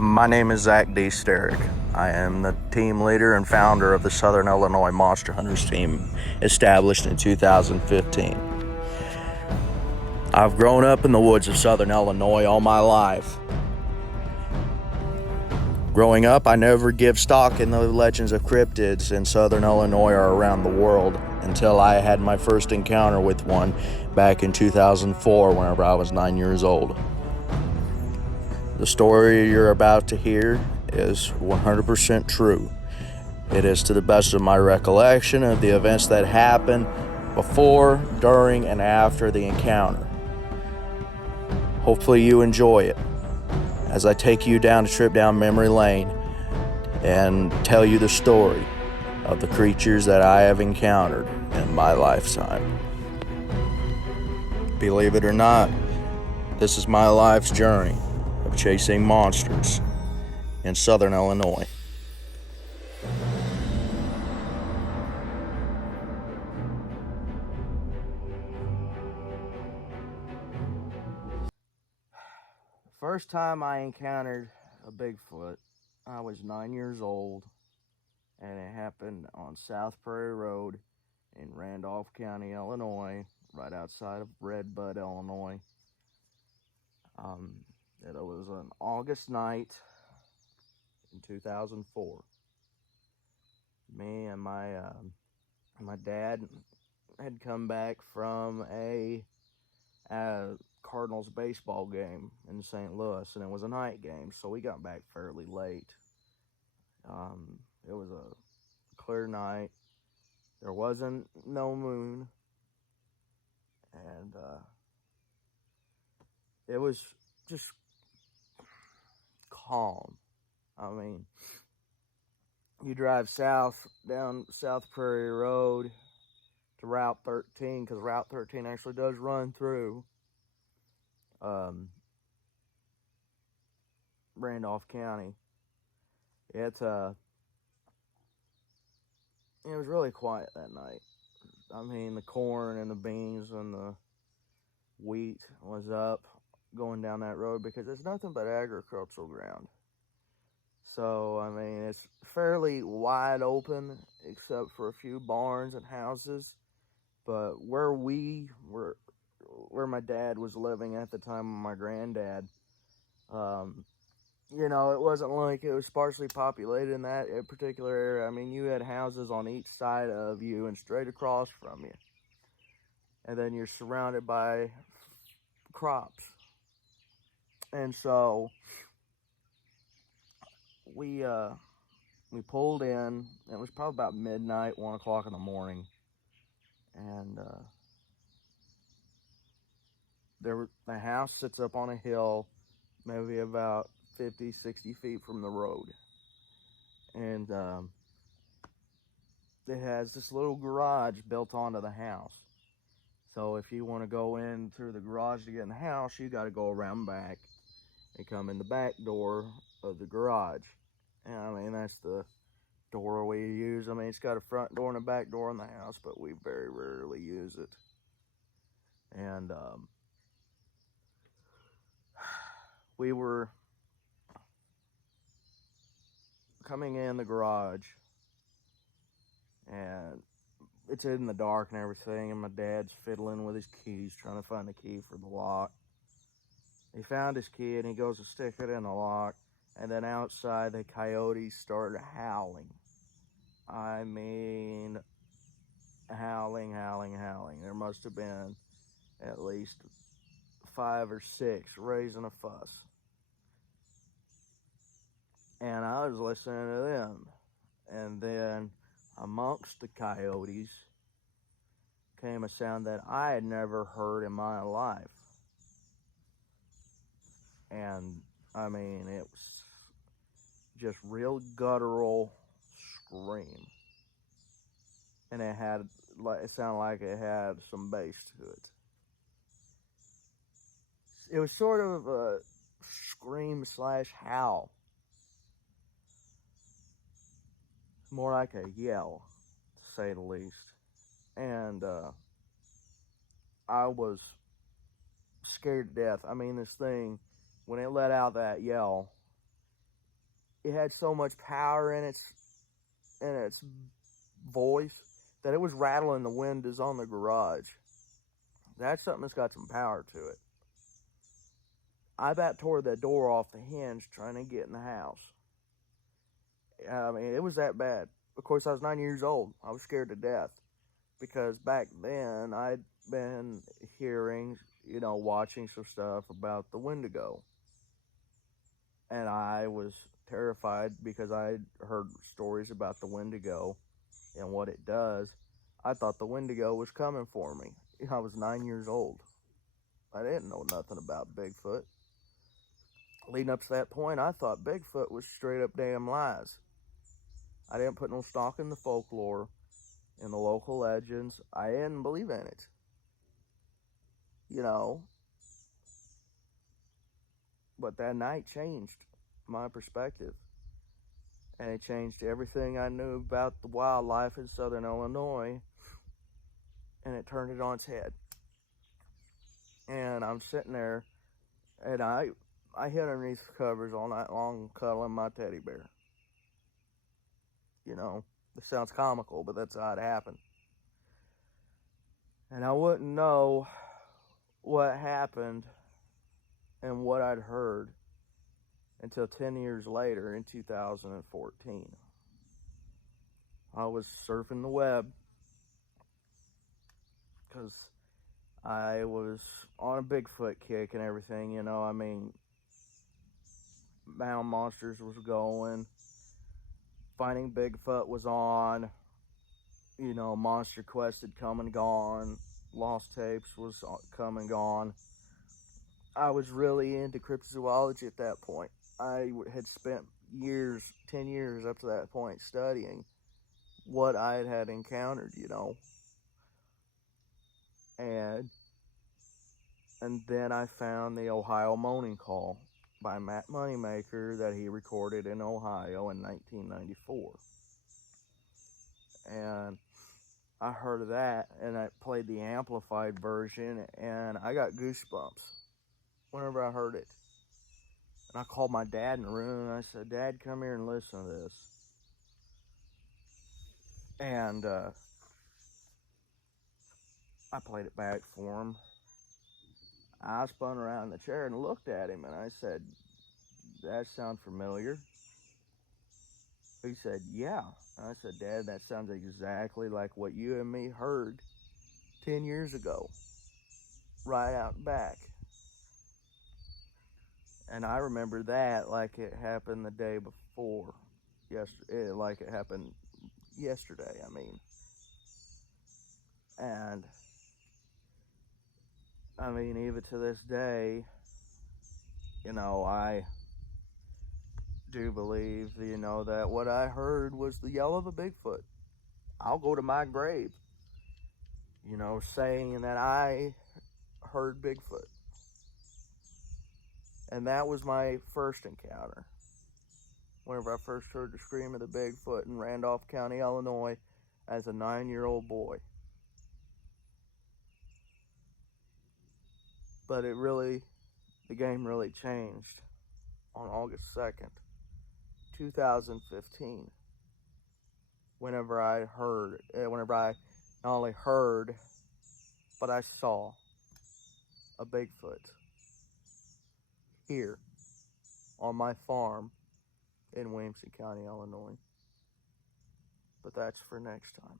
My name is Zach D. Sterick. I am the team leader and founder of the Southern Illinois Monster Hunters team, established in 2015. I've grown up in the woods of Southern Illinois all my life. Growing up, I never give stock in the legends of cryptids in Southern Illinois or around the world until I had my first encounter with one back in 2004 whenever I was 9 years old. The story you're about to hear is 100% true. It is to the best of my recollection of the events that happened before, during, and after the encounter. Hopefully you enjoy it as I take you down a trip down memory lane and tell you the story of the creatures that I have encountered in my lifetime. Believe it or not, this is my life's journey of chasing monsters in Southern Illinois. First time I encountered a Bigfoot, I was 9 years old, and it happened on South Prairie Road in Randolph County, Illinois, right outside of Redbud, Illinois. It was an August night in 2004. Me and my dad had come back from a Cardinals baseball game in St. Louis, and it was a night game, so we got back fairly late. It was a clear night. There wasn't no moon, and it was just calm. I mean, you drive south down South Prairie Road to Route 13, because Route 13 actually does run through Randolph County. It was really quiet that night. I mean, the corn and the beans and the wheat was up going down that road because it's nothing but agricultural ground. So, I mean, it's fairly wide open except for a few barns and houses. But where my dad was living at the time, my granddad, it wasn't like it was sparsely populated in that particular area. I mean, you had houses on each side of you and straight across from you. And then you're surrounded by crops. And so we pulled in. It was probably about midnight, 1 o'clock in the morning. And the house sits up on a hill, maybe about 50, 60 feet from the road. And it has this little garage built onto the house. So if you want to go in through the garage to get in the house, you got to go around back and come in the back door of the garage. And I mean, that's the door we use. I mean, it's got a front door and a back door in the house, but we very rarely use it. And we were coming in the garage, and it's in the dark and everything, and my dad's fiddling with his keys, trying to find the key for the lock. He found his key, and he goes to stick it in the lock, and then outside, the coyotes started howling. I mean, howling. There must have been at least 5 or 6 raising a fuss. And I was listening to them. And then amongst the coyotes came a sound that I had never heard in my life. And I mean, it was just real guttural scream. And it sounded like it had some bass to it. It was sort of a scream / howl. More like a yell, to say the least. And I was scared to death. I mean, this thing, when it let out that yell, it had so much power in its voice that it was rattling the windows on the garage. That's something that's got some power to it. I about tore the door off the hinge trying to get in the house. I mean, it was that bad. Of course, I was 9 years old. I was scared to death because back then I'd been hearing, watching some stuff about the Wendigo. And I was terrified because I heard stories about the Wendigo and what it does. I thought the Wendigo was coming for me. I was 9 years old. I didn't know nothing about Bigfoot. Leading up to that point, I thought Bigfoot was straight up damn lies. I didn't put no stock in the folklore, in the local legends. I didn't believe in it. But that night changed my perspective. And it changed everything I knew about the wildlife in southern Illinois. And it turned it on its head. And I'm sitting there, and I hid underneath the covers all night long cuddling my teddy bear. This sounds comical, but that's how it happened. And I wouldn't know what happened and what I'd heard until 10 years later in 2014. I was surfing the web because I was on a Bigfoot kick and everything, Mound Monsters was going, Finding Bigfoot was on, Monster Quest had come and gone, Lost Tapes was come and gone. I was really into cryptozoology at that point. I had spent 10 years up to that point studying what I had encountered, And then I found the Ohio Moaning Call by Matt Moneymaker that he recorded in Ohio in 1994. And I heard of that, and I played the amplified version, and I got goosebumps whenever I heard it. And I called my dad in the room, and I said, "Dad, come here and listen to this." And I played it back for him. I spun around in the chair and looked at him, and I said, "That sounds familiar?" He said, "Yeah." And I said, "Dad, that sounds exactly like what you and me heard 10 years ago, right out back." And I remember that like it happened the day before, like it happened yesterday, And even to this day, I do believe, that what I heard was the yell of a Bigfoot. I'll go to my grave, saying that I heard Bigfoot. And that was my first encounter. Whenever I first heard the scream of the Bigfoot in Randolph County, Illinois, as a 9-year-old boy. But the game really changed on August 2nd, 2015. Whenever I not only heard, but I saw a Bigfoot here on my farm in Williamson County, Illinois. But that's for next time.